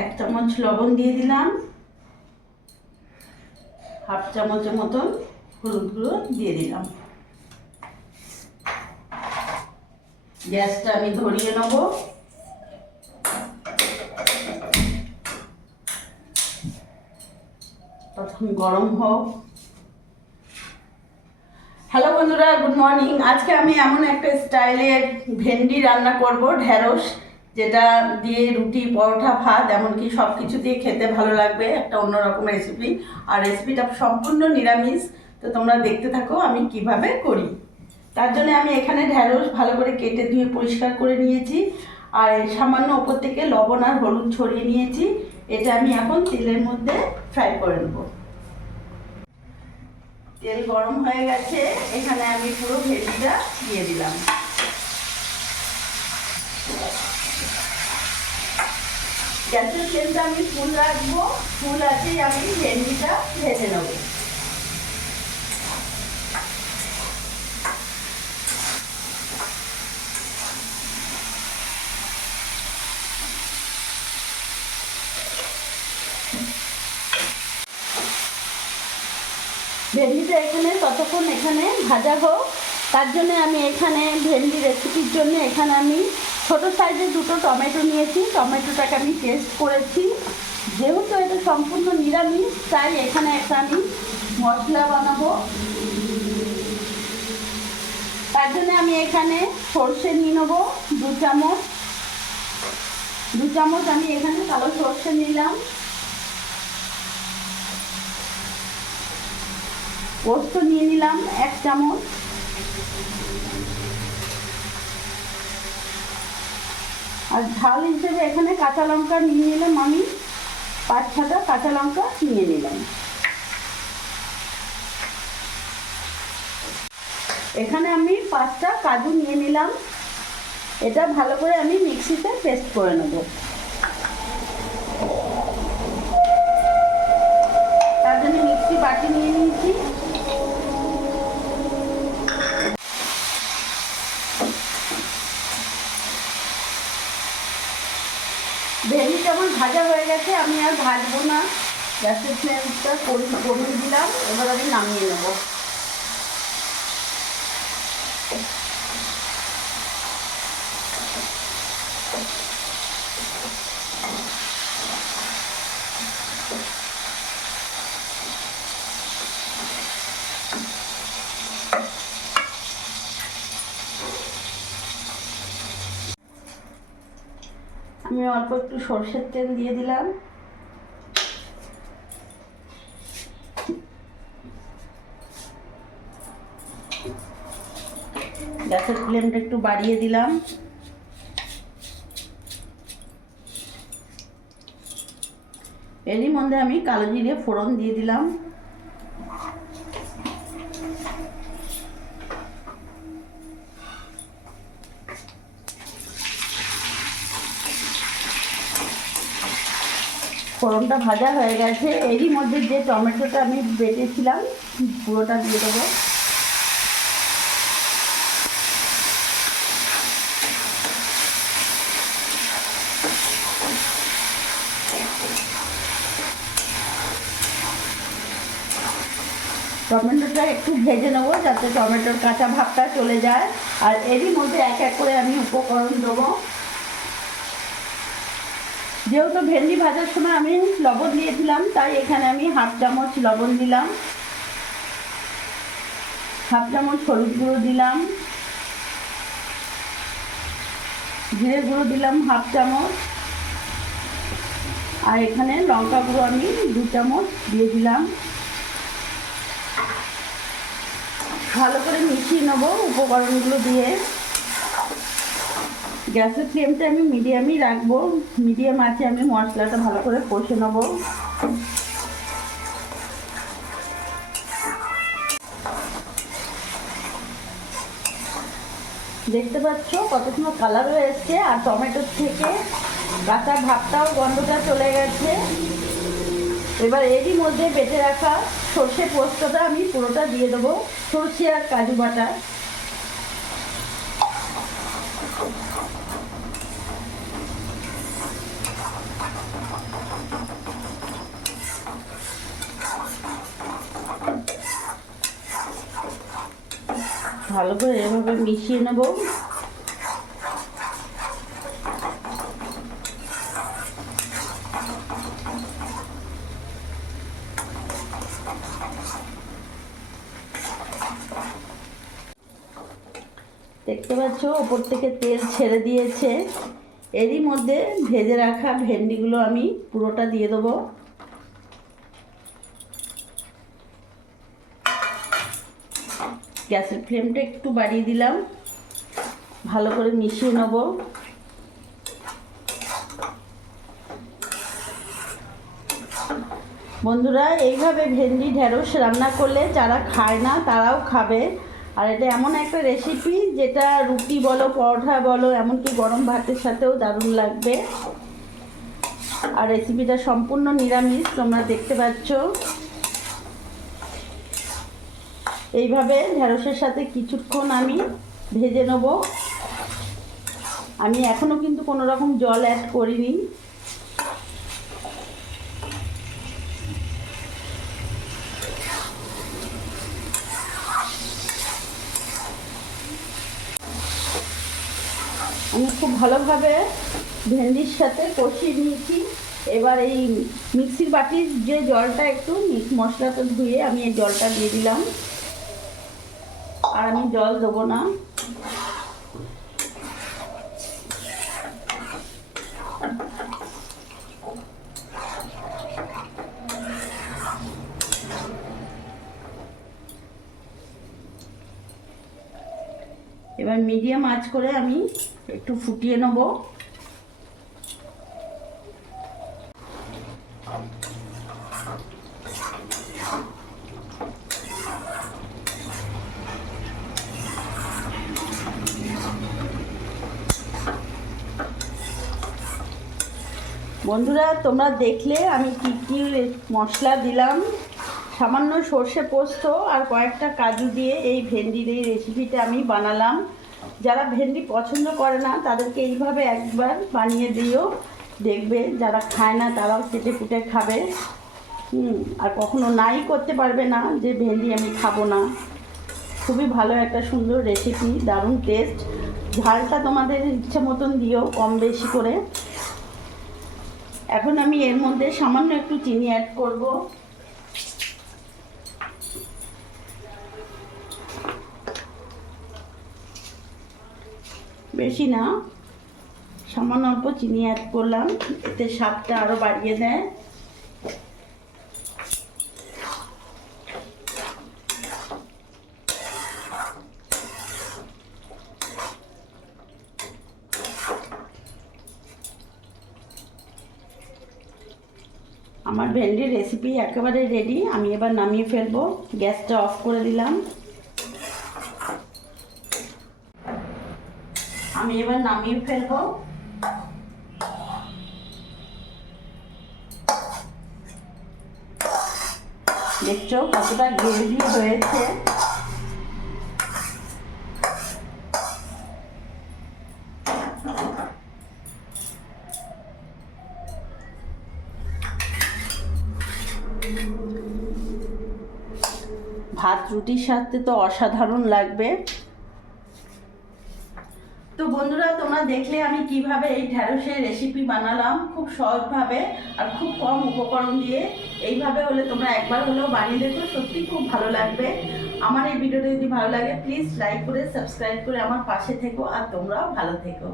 এক চামচ লবণ দিয়ে দিলাম, হাফ চামচের মতন হলুদ গুঁড়ো দিয়ে দিলাম। গ্যাসটা আমি ধরিয়ে নেব। তখন গরম হোক। হ্যালো বন্ধুরা, গুড মর্নিং। আজকে আমি এমন একটা স্টাইলের ভেন্ডি রান্না করব, ঢেঁড়স, যেটা দিয়ে রুটি, পরোটা, ভাত, এমনকি সব কিছু দিয়ে খেতে ভালো লাগবে। একটা অন্যরকম রেসিপি, আর রেসিপিটা সম্পূর্ণ নিরামিষ। তো তোমরা দেখতে থাকো আমি কিভাবে করি। তার জন্য আমি এখানে ঢেঁড়স ভালো করে কেটে ধুয়ে পরিষ্কার করে নিয়েছি, আর সামান্য ওপর থেকে লবণ আর হলুদ ছড়িয়ে নিয়েছি। এটা আমি এখন তেলের মধ্যে ফ্রাই করে নেব। তেল গরম হয়ে গেছে, এখানে আমি পুরো ভেন্ডিটা দিয়ে দিলাম। গ্যাসের ফ্লেমটা আমি ফুল রাখবো, ফুল আছেই আমি ভেন্ডিটা ভেজে নেব। ভেন্ডিটা ততক্ষণ এখানে ভাজা হোক। তার জন্য আমি এখানে ভেন্ডি রেসিপির জন্য এখানে আমি ছোটো সাইজের দুটো টমেটো নিয়েছি। টমেটোটাকে আমি পেস্ট করেছি। যেহেতু এটা সম্পূর্ণ নিরামিষ, তাই এখানে একটা আমি মশলা বানাবো। তার জন্য আমি এখানে সর্ষে নিয়ে নেবো 2 চামচ। 2 চামচ আমি এখানে কালো সর্ষে নিলাম। পোস্ত নিয়ে নিলাম 1 চামচ। আর ঝাল হিসেবে এখানে কাঁচা লঙ্কা নিয়ে নিলাম, আমি 5-6টা কাঁচা লঙ্কা নিয়ে নিলাম। এখানে আমি 5টা কাজু নিয়ে নিলাম। এটা ভালো করে আমি মিক্সিতে পেস্ট করে নেব। তার জন্য মিক্সি বাটি নিয়ে নিয়েছি। ভেন্ডিটা আমার ভাজা হয়ে গেছে, আমি আর ভাজবো না। গ্যাসের ফ্লেমটা কমিয়ে দিলাম। এবার আমি নামিয়ে নেব। আমি অল্প একটু সরষের তেল দিয়ে দিলাম। গ্যাসের ফ্লেমটা একটু বাড়িয়ে দিলাম। এরই মধ্যে আমি কালো জিরে ফোড়ন দিয়ে দিলাম। ফোড়নটা ভাজা হয়ে গেছে, এরই মধ্যে যে টমেটোটা আমি বেটেছিলাম পুরোটা দিয়ে দেবো। টমেটোটা একটু ভেজে নেবো যাতে টমেটোর কাঁচা ভাবটা চলে যায়। আর এরই মধ্যে এক এক করে আমি উপকরণ দেবো। যেহেতু ভেন্ডি ভাজার সময় আমি লবণ দিয়েছিলাম, তাই এখানে আমি হাফ চামচ লবণ দিলাম, হাফ চামচ হলুদ গুঁড়ো দিলাম, জিরে গুঁড়ো দিলাম হাফ চামচ, আর এখানে লঙ্কা গুঁড়ো আমি 2 চামচ দিয়ে দিলাম। ভালো করে মিশিয়ে নেবো উপকরণগুলো দিয়ে। গ্যাসের ফ্লেমটা আমি মিডিয়ামই রাখবো। মিডিয়াম আছে আমি মশলাটা ভালো করে কষে নেবো। দেখতে পাচ্ছ কত সুন্দর কালার হয়ে এসছে, আর টমেটোর থেকে কাঁচা ভাবটাও গন্ধটা চলে গেছে। এবার এরই মধ্যে বেটে রাখা সর্ষে পোস্তটা আমি পুরোটা দিয়ে দেবো, সর্ষে আর কাজু বাটা। ভালো করে এভাবে মিশিয়ে নেব। দেখতে পাচ্ছ ওপর থেকে তেল ছেড়ে দিয়েছে। এরই মধ্যে ভেজে রাখা ভেন্ডিগুলো আমি পুরোটা দিয়ে দেবো। গ্যাসের ফ্লেমটা একটু বাড়িয়ে দিলাম, ভালো করে মিশিয়ে নেব। বন্ধুরা, এইভাবে ভেন্ডি ঢেঁড়স রান্না করলে যারা খায় না তারাও খাবে। আর এটা এমন একটা রেসিপি যেটা রুটি বলো, পরোটা বলো, এমনকি গরম ভাতের সাথেও দারুণ লাগবে। আর রেসিপিটা সম্পূর্ণ নিরামিষ, তোমরা দেখতে পাচ্ছ। এইভাবে ঢেঁড়সের সাথে কিছুক্ষণ আমি ভেজে নেব। আমি এখনও কিন্তু কোনো রকম জল অ্যাড করিনি। আমি খুব ভালোভাবে ভেন্ডির সাথে কষিয়ে নিয়েছি। এবার এই মিক্সির বাটির যে জলটা একটু মশলাটা ধুয়ে আমি এই জলটা দিয়ে দিলাম। আর আমি জল দেবো না। এবার মিডিয়াম আঁচ করে আমি একটু ফুটিয়ে নেব। বন্ধুরা, তোমরা দেখলে আমি কি কি মশলা দিলাম। সামান্য সর্ষে পোস্ত আর কয়েকটা কাজু দিয়ে এই ভেন্ডির এই রেসিপিটা আমি বানালাম। যারা ভেন্ডি পছন্দ করে না তাদেরকে এইভাবে একবার বানিয়ে দিও, দেখবে যারা খায় না তারাও কেটে কুটে খাবে। আর কখনো নাই করতে পারবে না যে ভেন্ডি আমি খাবো না। খুবই ভালো একটা সুন্দর রেসিপি, দারুণ টেস্ট। ঝালটা তোমাদের ইচ্ছে মতন দিও, কম বেশি করে। এখন আমি এর মধ্যে সামান্য একটু চিনি অ্যাড করব। বেশি না, সামান্য অল্প চিনি অ্যাড করলাম, এতে স্বাদটা আরও বাড়িয়ে দেয়। আমার ভেন্ডির রেসিপি একেবারে রেডি। আমি এবার নামিয়ে ফেলবো। গ্যাসটা অফ করে দিলাম। আমি এবার নামিয়ে ফেলবো। দেখছো কতটা গ্রেভি হয়েছে। ভাত রুটির সাথে তো অসাধারণ লাগবে। তো বন্ধুরা, তোমরা দেখলে আমি কিভাবে এই ঢ্যাঁড়সের রেসিপি বানালাম, খুব সহজভাবে আর খুব কম উপকরণ দিয়ে। এইভাবে হলে তোমরা একবার হলেও বানিয়ে দেখো, সত্যি খুব ভালো লাগবে। আমার এই ভিডিওটা যদি ভালো লাগে প্লিজ লাইক করে সাবস্ক্রাইব করে আমার পাশে থেকো। আর তোমরাও ভালো থেকো।